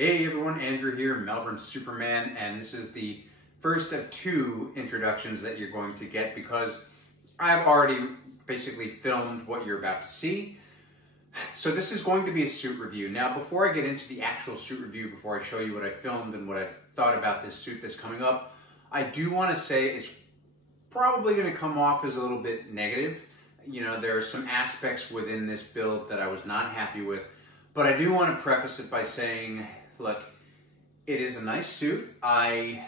Hey everyone, Andrew here, Melbourne Superman, and this is the first of two introductions that you're going to get because I've already basically filmed what you're about to see. So this is going to be a suit review. Now before I get into the actual suit review, before I show you what I filmed and what I've thought about this suit that's coming up, I do want to say it's probably going to come off as a little bit negative. You know, there are some aspects within this build that I was not happy with, but I do want to preface it by saying, look, it is a nice suit. I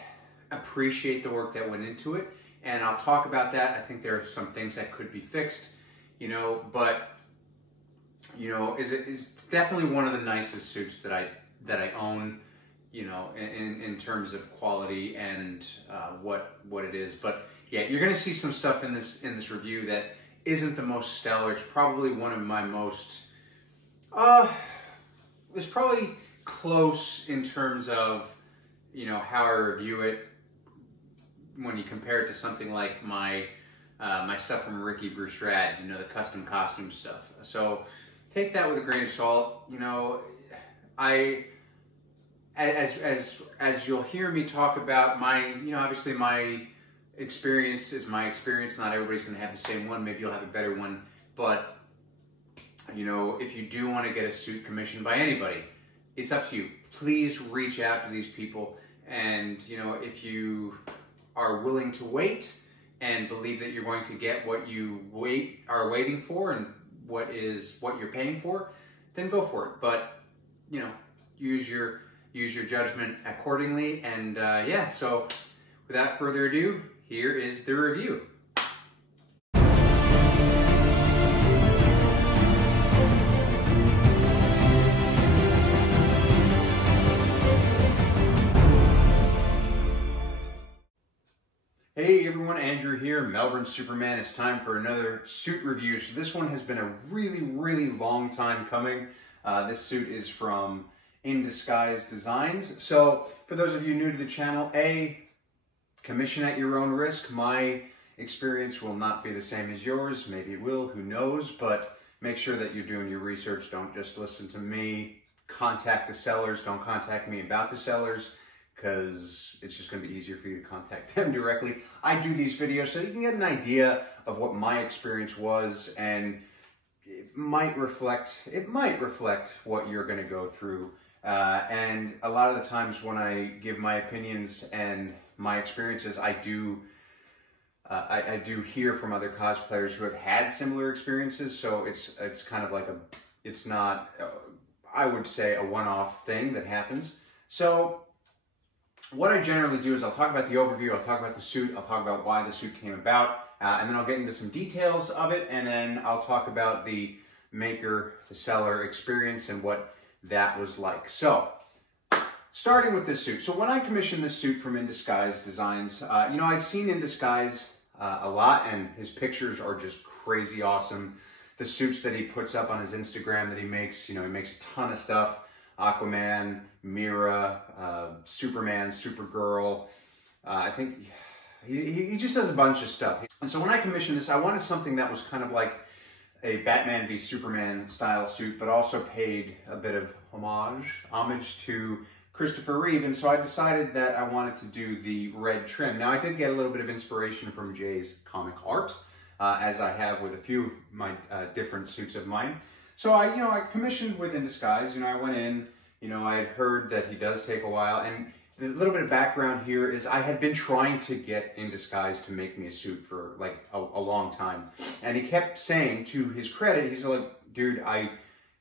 appreciate the work that went into it, and I'll talk about that. I think there are some things that could be fixed, you know, but you know, it's definitely one of the nicest suits that I own, you know, in terms of quality and what it is. But yeah, you're gonna see some stuff in this review that isn't the most stellar. It's probably one of my most it's probably close in terms of, you know, how I review it when you compare it to something like my my stuff from Ricky Bruce Rad, you know, the custom costume stuff. So take that with a grain of salt. You know, as you'll hear me talk about my, you know, obviously my experience is my experience. Not everybody's going to have the same one. Maybe you'll have a better one. But, you know, if you do want to get a suit commissioned by anybody, it's up to you. Please reach out to these people. And, you know, if you are willing to wait and believe that you're going to get what you are waiting for and what you're paying for, then go for it. But, you know, use your judgment accordingly. And yeah, so without further ado, here is the review. Hey everyone, Andrew here, Melbourne Superman. It's time for another suit review. So this one has been a really long time coming. This suit is from Indisguise Designs. So for those of you new to the channel, commission at your own risk. My experience will not be the same as yours. Maybe it will, who knows, but make sure that you're doing your research. Don't just listen to me. Contact the sellers. Don't contact me about the sellers, because it's just going to be easier for you to contact them directly. I do these videos so you can get an idea of what my experience was, and it might reflect what you're going to go through. And a lot of the times when I give my opinions and my experiences, I do hear from other cosplayers who have had similar experiences. So it's kind of like it's not, I would say, a one-off thing that happens. So what I generally do is I'll talk about the overview, I'll talk about the suit, I'll talk about why the suit came about, and then I'll get into some details of it, and then I'll talk about the maker, the seller experience and what that was like. So, starting with this suit. So when I commissioned this suit from Indisguise Designs, you know, I'd seen Indisguise a lot, and his pictures are just crazy awesome. The suits that he puts up on his Instagram that he makes, you know, he makes a ton of stuff. Aquaman, Mira, Superman, Supergirl. I think he just does a bunch of stuff. And so when I commissioned this, I wanted something that was kind of like a Batman v Superman style suit, but also paid a bit of homage to Christopher Reeve. And so I decided that I wanted to do the red trim. Now I did get a little bit of inspiration from Jay's comic art, as I have with a few of my different suits of mine. So I commissioned with Indisguise. You know, I went in, you know, I had heard that he does take a while, and a little bit of background here is I had been trying to get Indisguise to make me a suit for like a long time, and he kept saying, to his credit, he's like, dude, I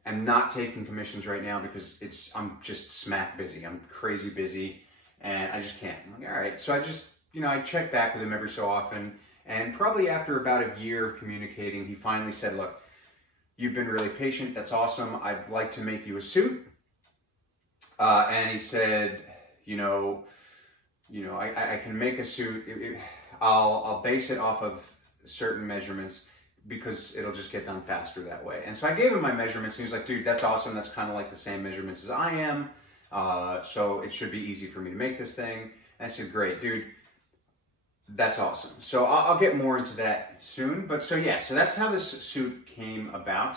am not taking commissions right now because I'm just smack busy, I'm crazy busy, and I just can't. I'm like, all right. So I just, you know, I check back with him every so often, and probably after about a year of communicating, he finally said, look, you've been really patient. That's awesome. I'd like to make you a suit. And he said, you know, I can make a suit. I'll base it off of certain measurements because it'll just get done faster that way. And so I gave him my measurements, and he was like, dude, that's awesome. That's kind of like the same measurements as I am. So it should be easy for me to make this thing. And I said, great, dude. That's awesome. So I'll get more into that soon. But so yeah, so that's how this suit came about.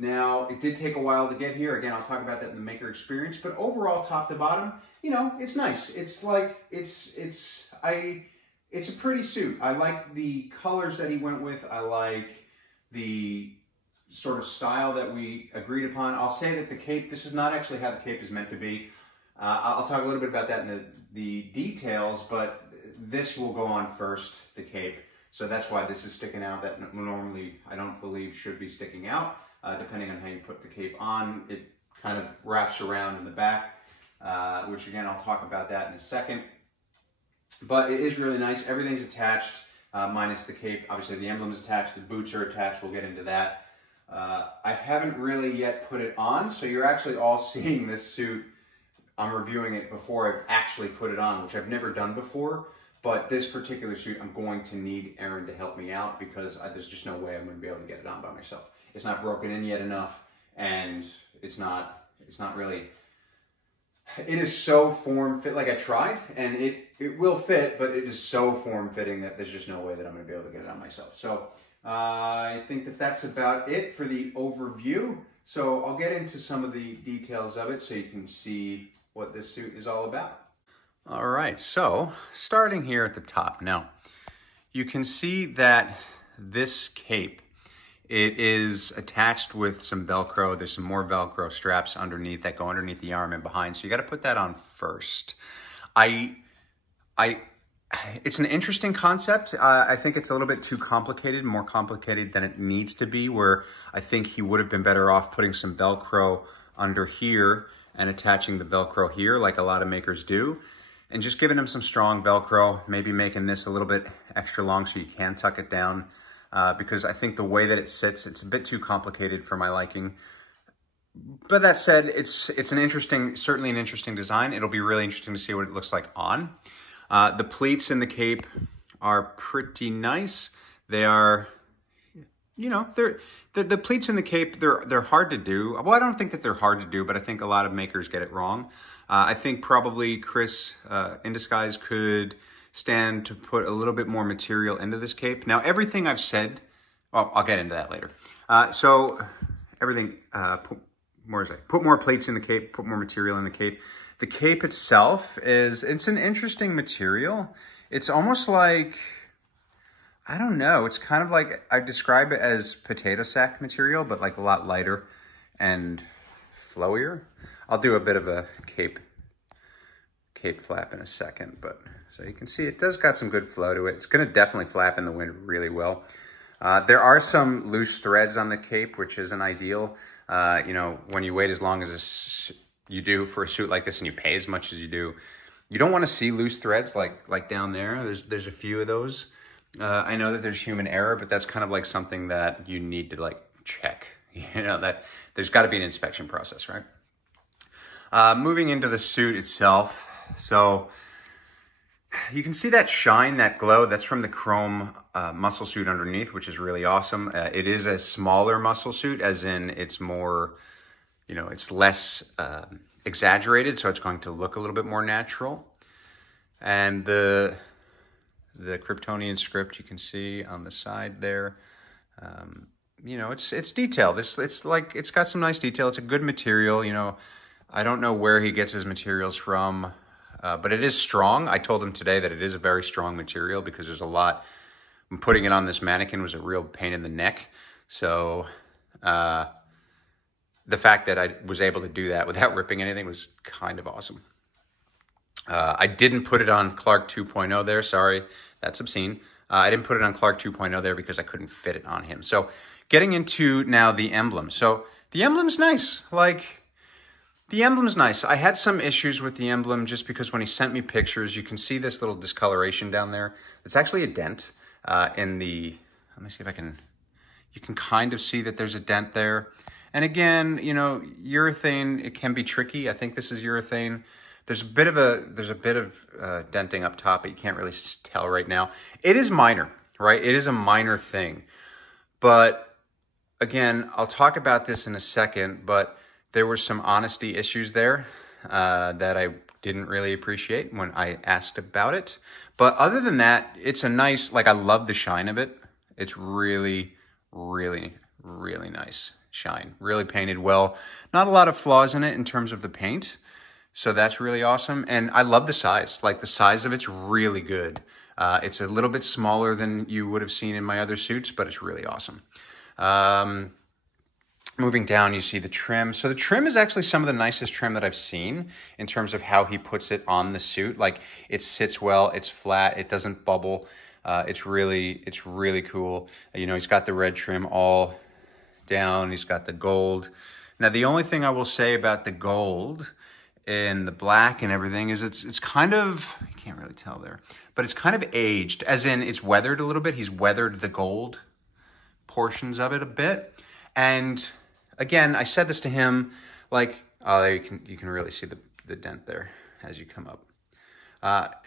Now, it did take a while to get here. Again, I'll talk about that in the maker experience, but overall, top to bottom, you know, it's nice. It's like, it's a pretty suit. I like the colors that he went with. I like the sort of style that we agreed upon. I'll say that the cape, this is not actually how the cape is meant to be. I'll talk a little bit about that in the details, but this will go on first, the cape. So that's why this is sticking out. That normally I don't believe should be sticking out. Depending on how you put the cape on, it kind of wraps around in the back, which again, I'll talk about that in a second. But it is really nice. Everything's attached, minus the cape. Obviously the emblem's attached, the boots are attached. We'll get into that. I haven't really yet put it on, so you're actually all seeing this suit. I'm reviewing it before I've actually put it on, which I've never done before. But this particular suit, I'm going to need Aaron to help me out because there's just no way I'm going to be able to get it on by myself. It's not broken in yet enough, and it's not really, it is so form fit, like I tried, and it will fit, but it is so form fitting that there's just no way that I'm going to be able to get it on myself. So I think that that's about it for the overview. So I'll get into some of the details of it so you can see what this suit is all about. All right, so starting here at the top. Now, you can see that this cape, it is attached with some Velcro. There's some more Velcro straps underneath that go underneath the arm and behind. So you got to put that on first. It's an interesting concept. I think it's a little bit too complicated, more complicated than it needs to be, where I think he would have been better off putting some Velcro under here and attaching the Velcro here like a lot of makers do. And just giving him some strong Velcro, maybe making this a little bit extra long so you can tuck it down. Because I think the way that it sits, it's a bit too complicated for my liking. But that said, it's an interesting, certainly an interesting design. It'll be really interesting to see what it looks like on. The pleats in the cape are pretty nice. They are, you know, the pleats in the cape, they're hard to do. Well, I don't think that they're hard to do, but I think a lot of makers get it wrong. I think probably Chris Indisguise could stand to put a little bit more material into this cape. Now, everything I've said, well, I'll get into that later. So everything, put more plates in the cape, put more material in the cape. The cape itself it's an interesting material. It's almost like, I don't know, it's kind of like, I describe it as potato sack material, but like a lot lighter and flowier. I'll do a bit of a cape flap in a second, but so you can see it does got some good flow to it. It's going to definitely flap in the wind really well. There are some loose threads on the cape, which isn't ideal. You know, when you wait as long as you do for a suit like this and you pay as much as you do, you don't want to see loose threads like down there. There's a few of those. I know that there's human error, but that's kind of like something that you need to like check. You know, that there's got to be an inspection process, right? Moving into the suit itself. So you can see that shine, that glow, that's from the chrome muscle suit underneath, which is really awesome. It is a smaller muscle suit, as in it's more, you know, it's less exaggerated, so it's going to look a little bit more natural. And the Kryptonian script you can see on the side there, you know, it's detailed. It's got some nice detail. It's a good material, you know. I don't know where he gets his materials from, but it is strong. I told him today that it is a very strong material because there's a lot. Putting it on this mannequin was a real pain in the neck. So the fact that I was able to do that without ripping anything was kind of awesome. I didn't put it on Clark 2.0 there. Sorry, that's obscene. I didn't put it on Clark 2.0 there because I couldn't fit it on him. So getting into now the emblem. So the emblem's nice. The emblem's nice. I had some issues with the emblem just because when he sent me pictures, you can see this little discoloration down there. It's actually a dent in the, let me see if I can, you can kind of see that there's a dent there. And again, you know, urethane, it can be tricky. I think this is urethane. There's a bit of denting up top, but you can't really tell right now. It is minor, right? It is a minor thing. But again, I'll talk about this in a second, but there were some honesty issues there that I didn't really appreciate when I asked about it. But other than that, it's a nice, like I love the shine of it. It's really, really, really nice. shine. Really painted well. Not a lot of flaws in it in terms of the paint. So that's really awesome. And I love the size. Like the size of it's really good. It's a little bit smaller than you would have seen in my other suits, but it's really awesome. Moving down, you see the trim. So the trim is actually some of the nicest trim that I've seen in terms of how he puts it on the suit. Like it sits well, it's flat, it doesn't bubble. It's really cool. You know, he's got the red trim all down. He's got the gold. Now, the only thing I will say about the gold and the black and everything is it's kind of, you can't really tell there, but it's kind of aged, as in it's weathered a little bit. He's weathered the gold portions of it a bit. And again, I said this to him, like, oh, there you can really see the dent there as you come up.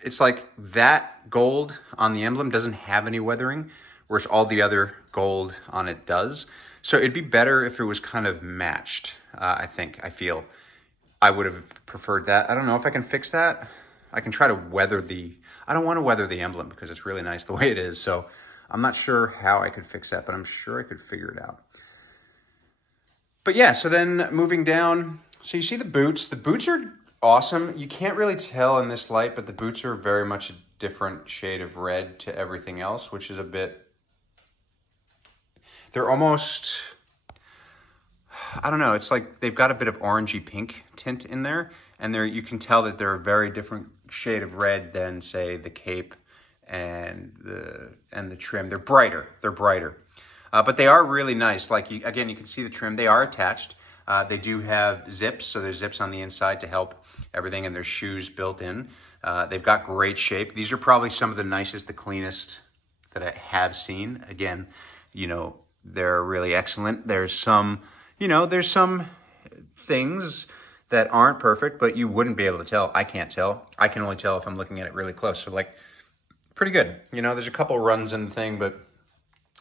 It's like that gold on the emblem doesn't have any weathering, whereas all the other gold on it does. So it'd be better if it was kind of matched, I feel. I would have preferred that. I don't know if I can fix that. I can try to weather I don't want to weather the emblem because it's really nice the way it is. So I'm not sure how I could fix that, but I'm sure I could figure it out. But yeah, so then moving down, so you see the boots. The boots are awesome. You can't really tell in this light, but the boots are very much a different shade of red to everything else, which is a bit, they're almost, I don't know, it's like they've got a bit of orangey pink tint in there, and you can tell that they're a very different shade of red than, say, the cape and the trim. They're brighter. But they are really nice. Like, again, you can see the trim. They are attached. They do have zips, so there's zips on the inside to help everything, and there's shoes built in. They've got great shape. These are probably some of the nicest, the cleanest that I have seen. Again, you know, they're really excellent. There's some things that aren't perfect, but you wouldn't be able to tell. I can't tell. I can only tell if I'm looking at it really close. So, like, pretty good. You know, there's a couple runs in the thing, but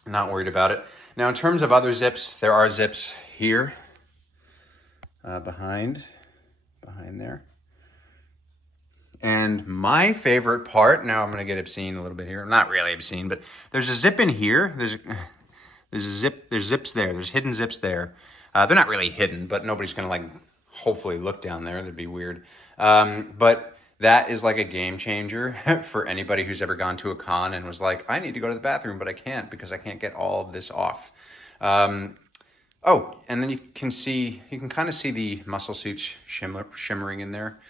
not worried about it. Now, in terms of other zips, there are zips here, behind there. And my favorite part, now I'm going to get obscene a little bit here. Not really obscene, but there's a zip in here. There's zips there. There's hidden zips there. They're not really hidden, but nobody's going to, like, hopefully look down there. That'd be weird. But that is like a game changer for anybody who's ever gone to a con and was like, I need to go to the bathroom, but I can't because I can't get all of this off. Oh, and then you can kind of see the muscle suits shimmering in there.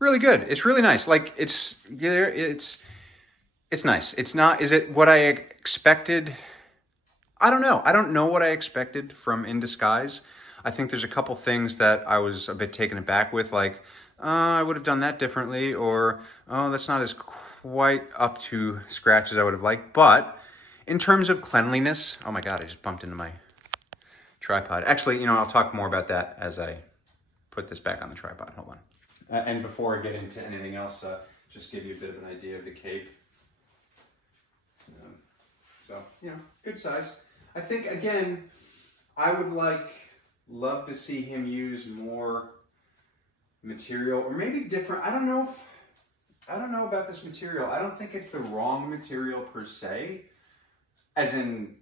Really good. It's really nice. Like, it's nice. It's not, is it what I expected? I don't know. I don't know what I expected from Indisguise. I think there's a couple things that I was a bit taken aback with, like, I would have done that differently, or, oh, that's not as quite up to scratch as I would have liked. But in terms of cleanliness, oh my God, I just bumped into my tripod. Actually, you know, I'll talk more about that as I put this back on the tripod. Hold on. And before I get into anything else, just give you a bit of an idea of the cape. So, you know, good size. I think, again, I would love to see him use more material, or maybe different. I don't know about this material. I don't think it's the wrong material per se, as in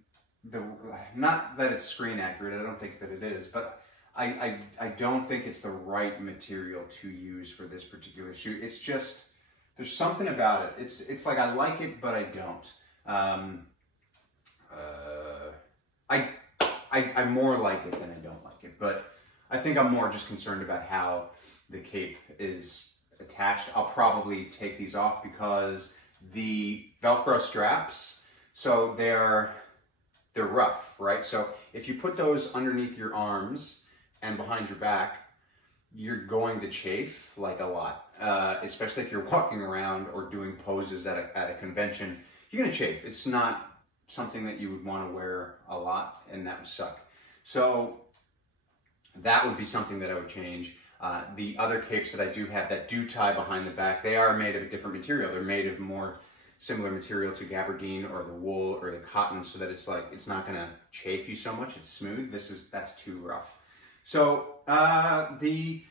not that it's screen accurate. I don't think that it is, but I don't think it's the right material to use for this particular shoot. It's just, there's something about it. It's like I like it, but I don't. I more like it than I don't like it, but I think I'm more just concerned about how the cape is attached. I'll probably take these off because the Velcro straps, so they're rough, right? So if you put those underneath your arms and behind your back, you're going to chafe like a lot, especially if you're walking around or doing poses at a convention. You're gonna chafe. It's not something that you would want to wear a lot, and that would suck. So that would be something that I would change. The other capes that I do have that do tie behind the back, they are made of a different material. They're made of more similar material to gabardine or the wool or the cotton, so that it's like, it's not gonna chafe you so much. It's smooth. That's too rough. So the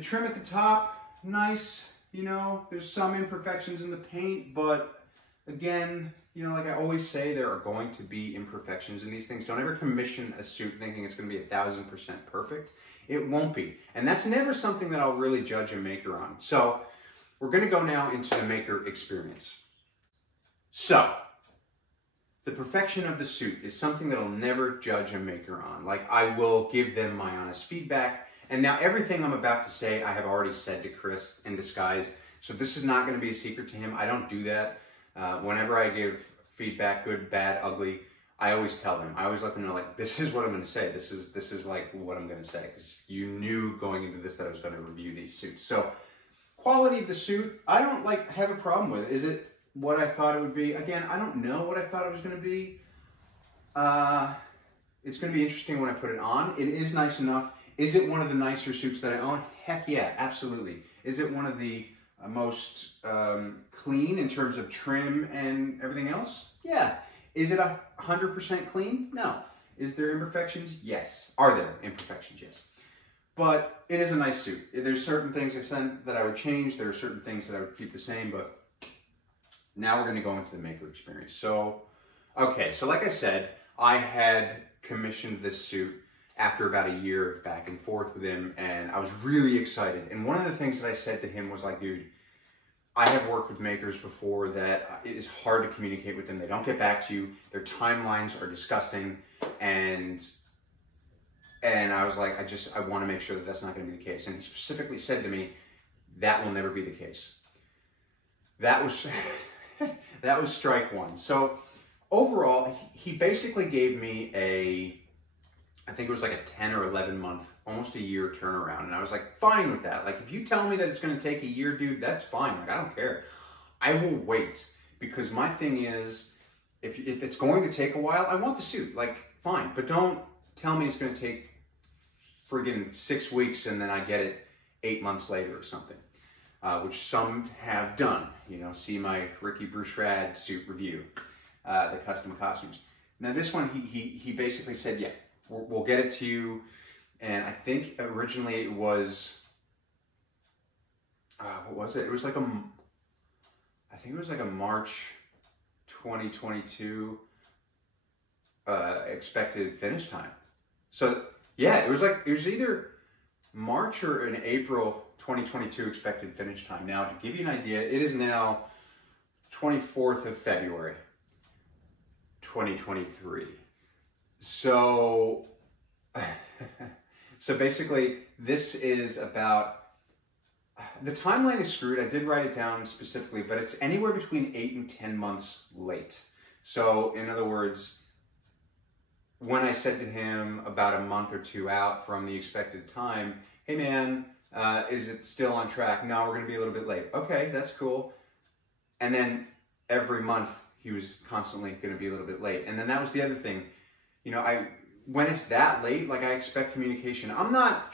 trim at the top, nice. You know, there's some imperfections in the paint, but again, you know, like I always say, there are going to be imperfections in these things. Don't ever commission a suit thinking it's going to be 1,000% perfect. It won't be. And that's never something that I'll really judge a maker on. So we're going to go now into the maker experience. So the perfection of the suit is something that I'll never judge a maker on. Like, I will give them my honest feedback. And now everything I'm about to say, I have already said to Chris Indisguise. So this is not going to be a secret to him. I don't do that. Whenever I give feedback, good, bad, ugly, I always tell them. I always let them know, like, this is what I'm going to say. This is like what I'm going to say, because you knew going into this that I was going to review these suits. So quality of the suit, I don't like have a problem with. Is it what I thought it would be? Again, I don't know what I thought it was going to be. It's going to be interesting when I put it on. It is nice enough. Is it one of the nicer suits that I own? Heck yeah, absolutely. Is it one of the most clean in terms of trim and everything else? Yeah. Is it 100% clean? No. Is there imperfections? Yes. Are there imperfections? Yes. But it is a nice suit. There's certain things that I would change. There are certain things that I would keep the same, but now we're going to go into the maker experience. So, okay. So like I said, I had commissioned this suit after about a year of back and forth with him, and I was really excited. And one of the things that I said to him was like, dude, I have worked with makers before that it is hard to communicate with them. They don't get back to you. Their timelines are disgusting. And I was like, I want to make sure that that's not going to be the case. And he specifically said to me, that will never be the case. That was, that was strike one. So overall, he basically gave me I think it was like a 10 or 11 month, almost a year turnaround. And I was like, fine with that. Like, if you tell me that it's going to take a year, dude, that's fine. Like, I don't care. I will wait, because my thing is, if it's going to take a while, I want the suit. Like, fine. But don't tell me it's going to take friggin' 6 weeks and then I get it 8 months later or something, which some have done. You know, see my Ricky Bruchrad suit review, the custom costumes. Now, this one, he basically said, yeah, we'll get it to you. And I think originally it was, what was it? It was like I think it was like a March 2022 expected finish time. So yeah, it was either March or an April 2022 expected finish time. Now, to give you an idea, it is now 24th of February 2023. So, so basically, this is about, the timeline is screwed. I did write it down specifically, but it's anywhere between 8 and 10 months late. So, in other words, when I said to him about a month or two out from the expected time, hey man, is it still on track? No, we're going to be a little bit late. Okay, that's cool. And then every month he was constantly going to be a little bit late. And then that was the other thing. You know, when it's that late, like, I expect communication. I'm not,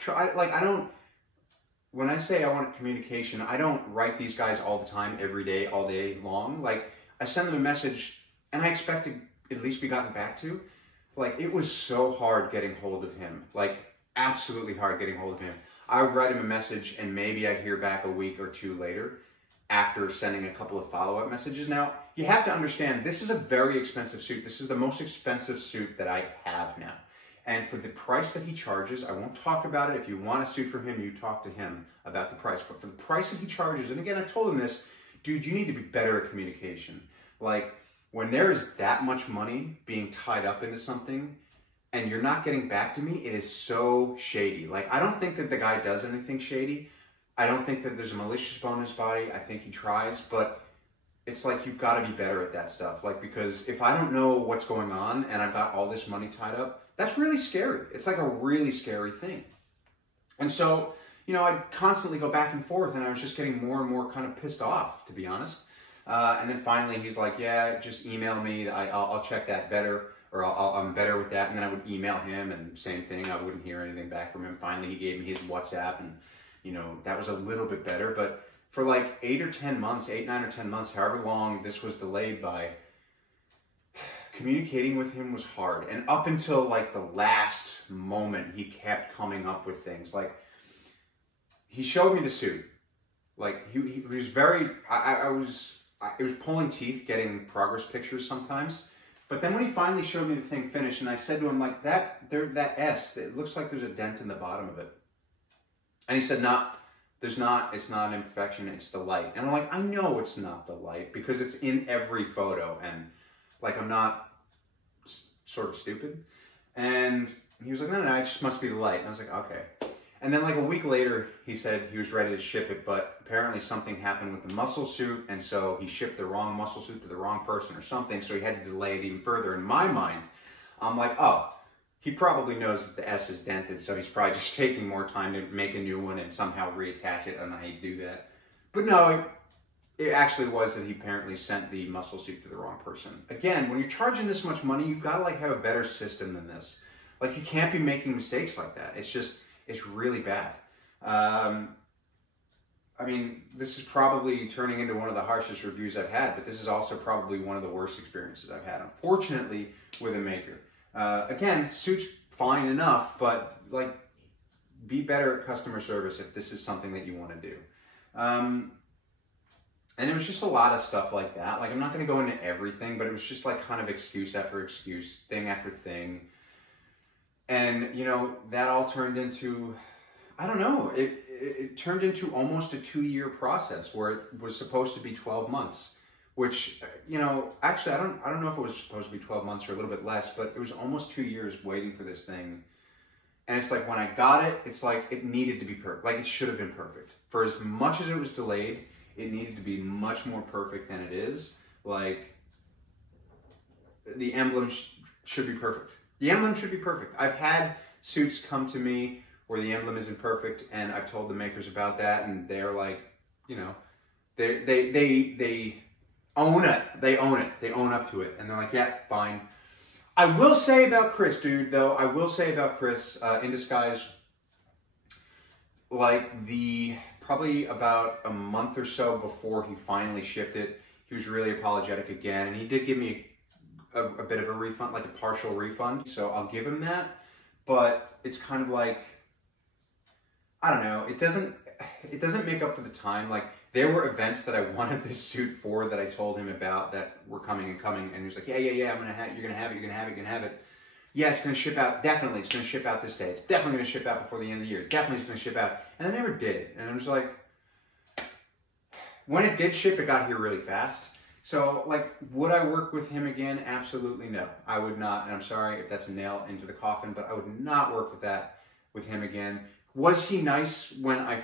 when I say I want communication, I don't write these guys all the time, every day, all day long. Like, I send them a message and I expect to at least be gotten back to. Like, it was so hard getting hold of him. Like, absolutely hard getting hold of him. I would write him a message and maybe I'd hear back a week or two later after sending a couple of follow-up messages. Now, you have to understand, this is a very expensive suit. This is the most expensive suit that I have now. And for the price that he charges, I won't talk about it. If you want a suit from him, you talk to him about the price. But for the price that he charges, and again, I've told him this, dude, you need to be better at communication. Like, when there's that much money being tied up into something and you're not getting back to me, it is so shady. Like, I don't think that the guy does anything shady. I don't think that there's a malicious bone in his body. I think he tries, but it's like, you've got to be better at that stuff. Like, because if I don't know what's going on and I've got all this money tied up, that's really scary. It's like a really scary thing. And so, you know, I'd constantly go back and forth, and I was just getting more and more kind of pissed off, to be honest. And then finally he's like, yeah, just email me. I'll check that better, or I'm better with that. And then I would email him, and same thing. I wouldn't hear anything back from him. Finally, he gave me his WhatsApp, and, you know, that was a little bit better. But for like 8 or 10 months, 8, 9 or 10 months, however long this was delayed by, communicating with him was hard. And up until like the last moment, he kept coming up with things. Like, he showed me the suit. Like, he was very, I was it was pulling teeth getting progress pictures sometimes. But then when he finally showed me the thing finished, and I said to him, like, that S, it looks like there's a dent in the bottom of it. And he said, no, there's not, it's not an imperfection, it's the light. And I'm like, I know it's not the light because it's in every photo. And like, I'm not sort of stupid. And he was like, no, it just must be the light. And I was like, okay. And then like a week later, he said he was ready to ship it, but apparently something happened with the muscle suit, and so he shipped the wrong muscle suit to the wrong person or something, so he had to delay it even further. In my mind, I'm like, oh, he probably knows that the S is dented, so he's probably just taking more time to make a new one and somehow reattach it. I don't know how you do that. But no, it actually was that he apparently sent the muscle suit to the wrong person. Again, when you're charging this much money, you've got to like have a better system than this. Like, you can't be making mistakes like that. It's just, it's really bad. I mean, this is probably turning into one of the harshest reviews I've had, but this is also probably one of the worst experiences I've had, unfortunately, with a maker. Again, suit's fine enough, but like, be better at customer service if this is something that you want to do. And it was just a lot of stuff like that. Like, I'm not going to go into everything, but it was just like kind of excuse after excuse, thing after thing. And, you know, that all turned into, I don't know, it turned into almost a 2-year process where it was supposed to be 12 months, which, you know, actually, I don't know if it was supposed to be 12 months or a little bit less, but it was almost 2 years waiting for this thing. And it's like, when I got it, it's like, it needed to be perfect. Like, it should have been perfect. For as much as it was delayed, it needed to be much more perfect than it is. Like, the emblem should be perfect. The emblem should be perfect. I've had suits come to me where the emblem isn't perfect, and I've told the makers about that, and they're like, you know, they own it. They own it. They own up to it, and they're like, yeah, fine. I will say about Chris, dude, though, I will say about Chris, Indisguise, like, probably about a month or so before he finally shipped it, he was really apologetic again, and he did give me a bit of a refund, like a partial refund, so I'll give him that. But it's kind of like, I don't know, it doesn't make up for the time. Like, there were events that I wanted this suit for that I told him about that were coming, and he was like, yeah, you're gonna have it. Yeah, it's gonna ship out, definitely, it's gonna ship out this day. It's definitely gonna ship out before the end of the year. Definitely it's gonna ship out. And I never did. And I was like, when it did ship, it got here really fast. So, like, would I work with him again? Absolutely no. I would not, and I'm sorry if that's a nail into the coffin, but I would not work with him again. Was he nice when I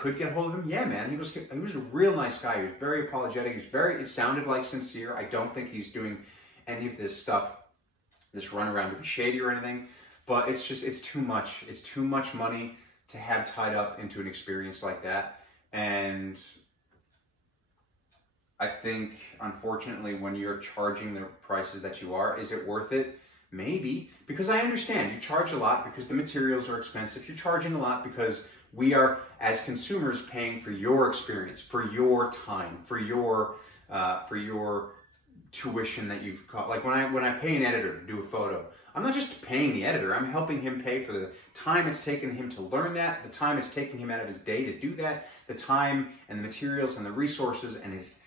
could get hold of him? Yeah, man, he was a real nice guy. He was very apologetic. It sounded like sincere. I don't think he's doing any of this stuff, this runaround to be shady or anything, but it's too much. It's too much money to have tied up into an experience like that, and I think, unfortunately, when you're charging the prices that you are, is it worth it? Maybe, because I understand you charge a lot because the materials are expensive. You're charging a lot because we are, as consumers, paying for your experience, for your time, for your tuition that you've caught. Like, when I pay an editor to do a photo, I'm not just paying the editor. I'm helping him pay for the time it's taken him to learn that, the time it's taking him out of his day to do that, the time and the materials and the resources and his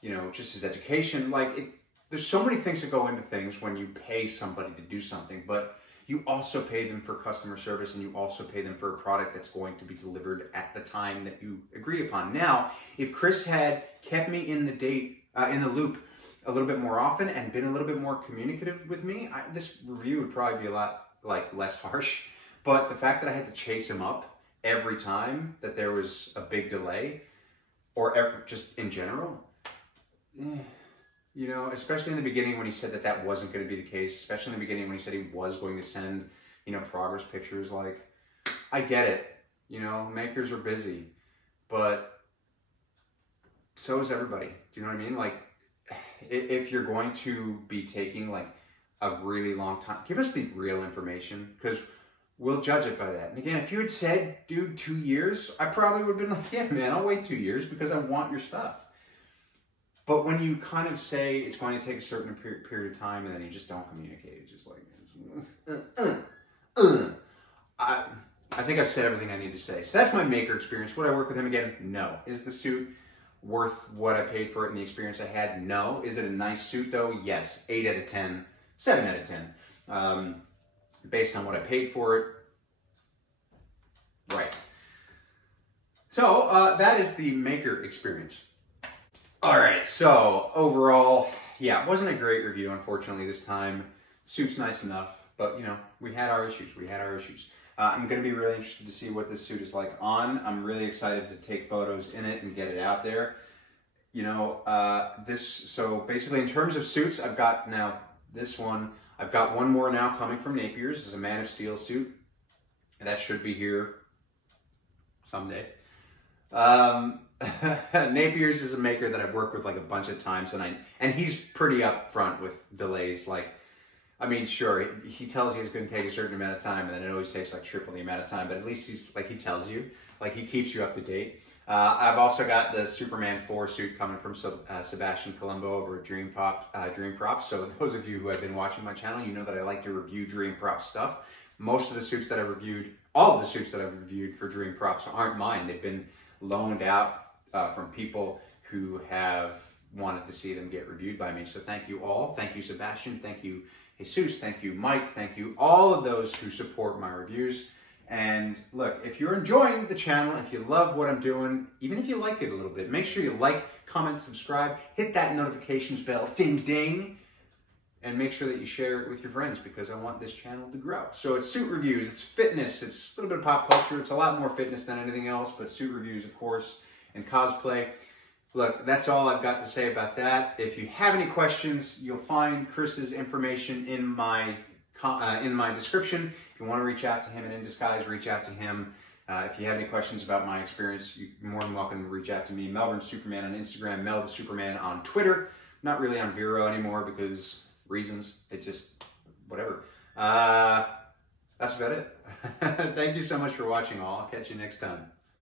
you know, just his education. Like, there's so many things that go into things when you pay somebody to do something, but you also pay them for customer service, and you also pay them for a product that's going to be delivered at the time that you agree upon. Now, if Chris had kept me in the loop a little bit more often and been a little bit more communicative with me, this review would probably be a lot less harsh. But the fact that I had to chase him up every time that there was a big delay, or just in general, you know, especially in the beginning when he said that wasn't going to be the case, especially in the beginning when he said he was going to send, you know, progress pictures. Like, I get it, you know, makers are busy, but so is everybody. Do you know what I mean? Like, if you're going to be taking like a really long time, give us the real information, because we'll judge it by that. And again, if you had said, dude, 2 years, I probably would have been like, yeah, man, I'll wait 2 years because I want your stuff. But when you kind of say it's going to take a certain period of time and then you just don't communicate, it's just like, I think I've said everything I need to say. So that's my maker experience. Would I work with him again? No. Is the suit worth what I paid for it and the experience I had? No. Is it a nice suit though? Yes. 8 out of 10, 7 out of 10. Based on what I paid for it. Right. So that is the maker experience. All right, so overall, yeah, it wasn't a great review, unfortunately, this time. Suit's nice enough, but, you know, we had our issues. I'm going to be really interested to see what this suit is like on. I'm really excited to take photos in it and get it out there. You know, so basically in terms of suits, I've got now this one. I've got one more now coming from Napier's. This is a Man of Steel suit. That should be here someday. Napier's is a maker that I've worked with like a bunch of times, and he's pretty upfront with delays. Like, I mean, sure, he tells you it's going to take a certain amount of time, and then it always takes like triple the amount of time. But at least he's like, he tells you, like, he keeps you up to date. I've also got the Superman 4 suit coming from Sebastian Colombo over at Dream Props. So those of you who have been watching my channel, you know that I like to review Dream Props stuff. Most of the suits that I've reviewed, all of the suits that I've reviewed for Dream Props aren't mine. They've been loaned out from people who have wanted to see them get reviewed by me. So thank you all. Thank you, Sebastian. Thank you, Jesus. Thank you, Mike. Thank you, all of those who support my reviews. And look, if you're enjoying the channel, if you love what I'm doing, even if you like it a little bit, make sure you like, comment, subscribe, hit that notifications bell, ding, ding, and make sure that you share it with your friends, because I want this channel to grow. So it's suit reviews, it's fitness, it's a little bit of pop culture, it's a lot more fitness than anything else, but suit reviews, of course, and cosplay. Look, that's all I've got to say about that. If you have any questions, you'll find Chris's information in my description. If you want to reach out to him at Indisguise, reach out to him. If you have any questions about my experience, you're more than welcome to reach out to me. Melbourne Superman on Instagram, Melbourne Superman on Twitter. Not really on Vero anymore because reasons. It just, whatever. That's about it. Thank you so much for watching all. I'll catch you next time.